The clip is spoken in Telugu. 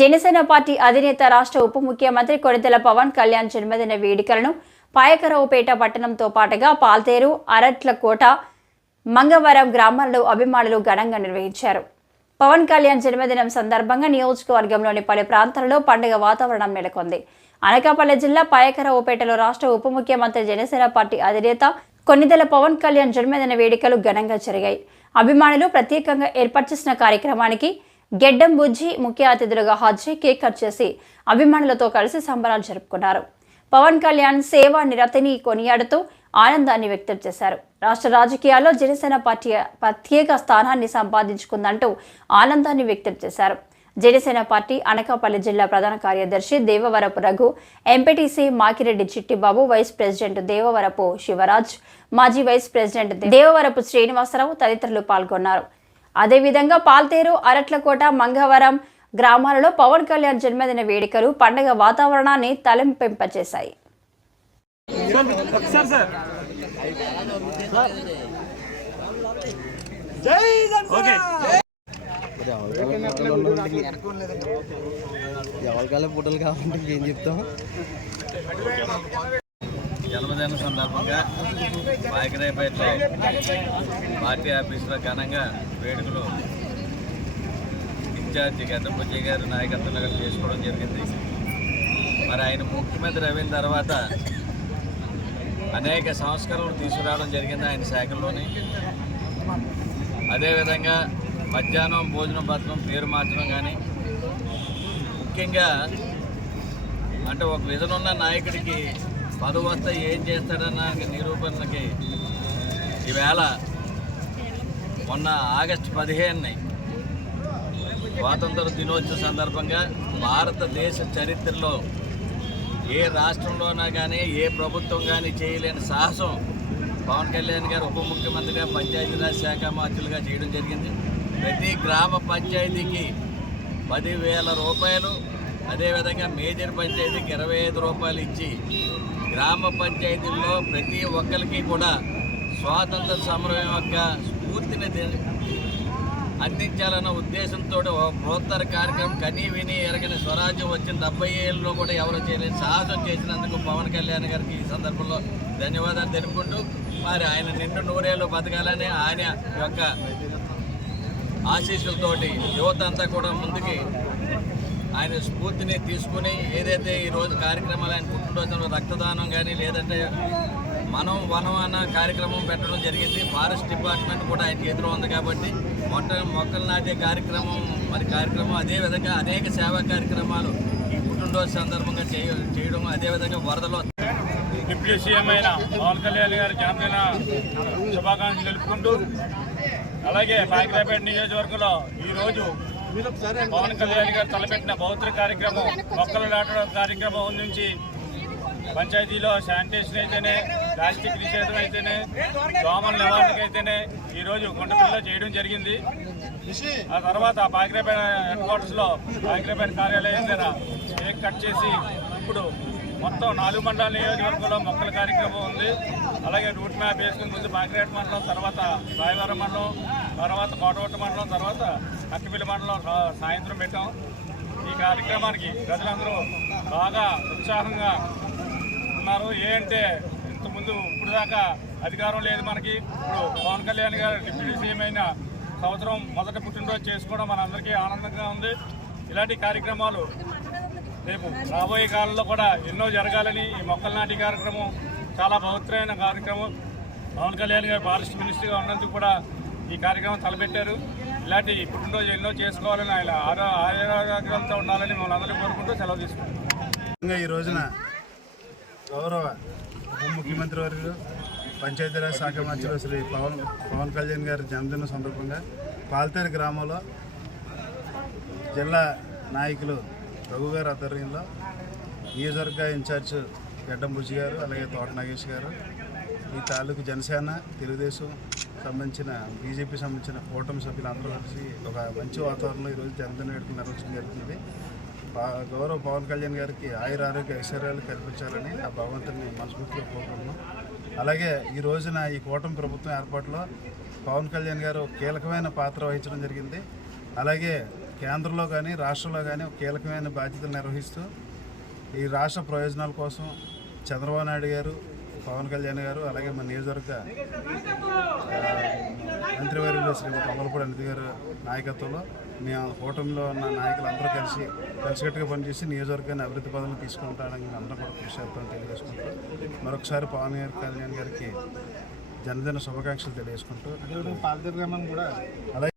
జనసేన పార్టీ అధినేత రాష్ట్ర ఉప ముఖ్యమంత్రి కొణిదెల పవన్ కళ్యాణ్ జన్మదిన వేడుకలను పాయకరావుపేట పట్టణంతో పాటుగా పాల్తేరు అరట్లకోట మంగవరం గ్రామాల్లో అభిమానులు ఘనంగా నిర్వహించారు. పవన్ కళ్యాణ్ జన్మదినం సందర్భంగా నియోజకవర్గంలోని పలు ప్రాంతాలలో పండుగ వాతావరణం నెలకొంది. అనకాపల్లి జిల్లా పాయకరావుపేటలో రాష్ట్ర ఉప ముఖ్యమంత్రి జనసేన పార్టీ అధినేత కొన్నిదెల పవన్ కళ్యాణ్ జన్మదిన వేడుకలు ఘనంగా జరిగాయి. అభిమానులు ప్రత్యేకంగా ఏర్పాటు చేసిన కార్యక్రమానికి గెడ్డం బుజ్జి ముఖ్య అతిథులుగా హాజరై కేక్ కట్ చేసి అభిమానులతో కలిసి సంబరాలు జరుపుకున్నారు. పవన్ కళ్యాణ్ సేవా నిరతిని కొనియాడుతూ ఆనందాన్ని వ్యక్తం చేశారు. రాష్ట్ర రాజకీయాల్లో జనసేన పార్టీ ప్రత్యేక స్థానాన్ని సంపాదించుకుందంటూ ఆనందాన్ని వ్యక్తం చేశారు. జనసేన పార్టీ అనకాపల్లి జిల్లా ప్రధాన కార్యదర్శి Devavarapu Raghu MPTC Makireddy Chittibabu vice president Devavarapu Sivaraj మాజీ వైస్ ప్రెసిడెంట్ దేవవరపు శ్రీనివాసరావు తదితరులు పాల్గొన్నారు. అదేవిధంగా పాల్తేరు అరట్లకోట మంగవరం గ్రామాలలో పవన్ కళ్యాణ్ జన్మదిన వేడుకలు పండగ వాతావరణాన్ని తలెంపింపచేశాయి. ఎవరికాలే కావాలంటే చెప్తాం? జన్మదిన సందర్భంగా వాకిరేపేటలో పార్టీ ఆఫీసులో ఘనంగా వేడుకలో ఇన్ఛార్జి గద్దపూజయ్య గారు నాయకత్వంలో చేసుకోవడం జరిగింది. మరి ఆయన ముఖ్యమంత్రి అయిన తర్వాత అనేక సంస్కరణలు తీసుకురావడం జరిగింది ఆయన శాఖలోని అదేవిధంగా మధ్యాహ్నం భోజనం పథకం పేరు మార్చడం కానీ ముఖ్యంగా అంటే ఒక విధనున్న నాయకుడికి పదవి వస్తే ఏం చేస్తాడన్న నిరూపణకి ఈవేళ మొన్న ఆగస్టు పదిహేనుని స్వాతంత్ర దినోత్సవ సందర్భంగా భారతదేశ చరిత్రలో ఏ రాష్ట్రంలోనా కానీ ఏ ప్రభుత్వం కానీ చేయలేని సాహసం పవన్ కళ్యాణ్ గారు ఉప ముఖ్యమంత్రిగా పంచాయతీరాజ్ శాఖ మంత్రులుగా చేయడం జరిగింది. ప్రతి గ్రామ పంచాయతీకి పదివేల రూపాయలు అదేవిధంగా మేజర్ పంచాయతీకి ఇరవై ఐదు రూపాయలు ఇచ్చి గ్రామ పంచాయతీల్లో ప్రతి ఒక్కరికి కూడా స్వాతంత్ర సమరం యొక్క స్ఫూర్తిని అందించాలన్న ఉద్దేశంతో ఒక కార్యక్రమం కనీ విని ఎరగని స్వరాజ్యం వచ్చిన డెబ్బై ఏళ్ళలో కూడా ఎవరు చేయలేని సాహసం చేసినందుకు పవన్ కళ్యాణ్ గారికి ఈ సందర్భంలో ధన్యవాదాలు తెలుపుకుంటూ మరి ఆయన నిండు నూరేళ్ళు బతకాలని ఆయన యొక్క ఆశీస్సులతోటి యువత అంతా కూడా ముందుకి ఆయన స్ఫూర్తిని తీసుకుని ఏదైతే ఈరోజు కార్యక్రమాలు ఆయన పుట్టినరోజున రక్తదానం కానీ లేదంటే మనం వనం అన్న కార్యక్రమం పెట్టడం జరిగింది. ఫారెస్ట్ డిపార్ట్మెంట్ కూడా ఆయన చేతిలో ఉంది కాబట్టి మొట్ట మొక్కలు నాటే కార్యక్రమం మరి కార్యక్రమం అదేవిధంగా అనేక సేవా కార్యక్రమాలు ఈ పుట్టినరోజు సందర్భంగా చేయ చేయడం అదేవిధంగా వరదలో డిప్యూటీ సీఎం అయిన పవన్ కళ్యాణ్ గారి జన్మదిన శుభాకాంక్షలు తెలుపుకుంటూ అలాగే పాకిరాపేట నియోజకవర్గంలో ఈరోజు పవన్ కళ్యాణ్ గారు తలపెట్టిన భౌతిక కార్యక్రమం మొక్కలు నాటడం కార్యక్రమం నుంచి పంచాయతీలో శానిటేషన్ అయితేనే ప్లాస్టిక్ నిషేధం అయితేనే దోమల నివారణకైతేనే అయితేనే ఈరోజు గుండెపల్లిలో చేయడం జరిగింది. ఆ తర్వాత బాగ్రేపేట హెడ్ క్వార్టర్స్లో బాగ్రేపేట కార్యాలయం దగ్గర కేక్ కట్ చేసి ఇప్పుడు మొత్తం నాలుగు మండల నియోజకవర్గంలో మొక్కల కార్యక్రమం ఉంది. అలాగే రూట్ మ్యాప్ వేసుకుని ముందు పాకిరేట మండలం తర్వాత రాయవరం మండలం తర్వాత కోటవట్ట మండలం తర్వాత అక్కిపిల్లి మండలం సాయంత్రం పెట్టాం. ఈ కార్యక్రమానికి ప్రజలందరూ బాగా ఉత్సాహంగా ఉన్నారు ఏంటంటే ఇంతకుముందు ఇప్పుడు దాకా అధికారం లేదు మనకి. ఇప్పుడు పవన్ కళ్యాణ్ గారు డిప్యూటీ సీఎం అయిన సంవత్సరం మొదటి పుట్టినరోజు చేసుకోవడం మనందరికీ ఆనందంగా ఉంది. ఇలాంటి కార్యక్రమాలు రేపు రాబోయే కాలంలో కూడా ఎన్నో జరగాలని ఈ మొక్కల నాటి కార్యక్రమం చాలా పవిత్రమైన కార్యక్రమం. పవన్ కళ్యాణ్ గారు ఫారెస్ట్ మినిస్టర్గా ఉన్నందుకు కూడా ఈ కార్యక్రమం తలపెట్టారు. ఇలాంటి పుట్టినరోజు ఎన్నో చేసుకోవాలని ఆయన ఆరో ఉండాలని మమ్మల్ని అందరూ కోరుకుంటూ సెలవు తీసుకుంటాం ఈ రోజున గౌరవ ఉప ముఖ్యమంత్రి వర్యులు పంచాయతీరాజ్ శాఖ మంత్రులు శ్రీ పవన్ పవన్ కళ్యాణ్ గారి జన్మదిన సందర్భంగా పాల్తేరు గ్రామంలో జిల్లా నాయకులు రఘు గారి ఆధ్వర్యంలో నియోజకవర్గ ఇన్ఛార్జ్ గడ్డం గారు అలాగే తోట నాగేష్ గారు ఈ తాలూకు జనసేన తెలుగుదేశం సంబంధించిన బీజేపీ సంబంధించిన కూటమి సభ్యులందరూ కలిసి ఒక మంచి వాతావరణంలో ఈరోజు జన్మదిన వేడుకలు నిర్వహించడం జరుగుతుంది. గౌరవ పవన్ కళ్యాణ్ గారికి ఆయుర ఆరోగ్య ఐశ్వర్యాలు కల్పించాలని ఆ భగవంతుని మనస్ఫూర్తిగా కోరుకుంటున్నాం. అలాగే ఈ రోజున ఈ కూటమి ప్రభుత్వం ఏర్పాటులో పవన్ కళ్యాణ్ గారు కీలకమైన పాత్ర వహించడం జరిగింది. అలాగే కేంద్రంలో కానీ రాష్ట్రంలో కానీ కీలకమైన బాధ్యతలు నిర్వహిస్తూ ఈ రాష్ట్ర ప్రయోజనాల కోసం చంద్రబాబు నాయుడు గారు పవన్ కళ్యాణ్ గారు అలాగే మన నియోజకవర్గ మంత్రివర్యులు శ్రీ కమలపూడి అనిత గారు నాయకత్వంలో మేము కూటమిలో ఉన్న నాయకులందరూ కలిసి కలిసికట్టుగా పనిచేసి నియోజకవర్గాన్ని అభివృద్ధి పదవులు తీసుకుంటానికి అందరూ కూడా కృషి చేస్తామని తెలియజేసుకుంటూ మరొకసారి పవన్ గారి కళ్యాణ్ గారికి జన్మదిన శుభాకాంక్షలు తెలియజేసుకుంటూ అలాగే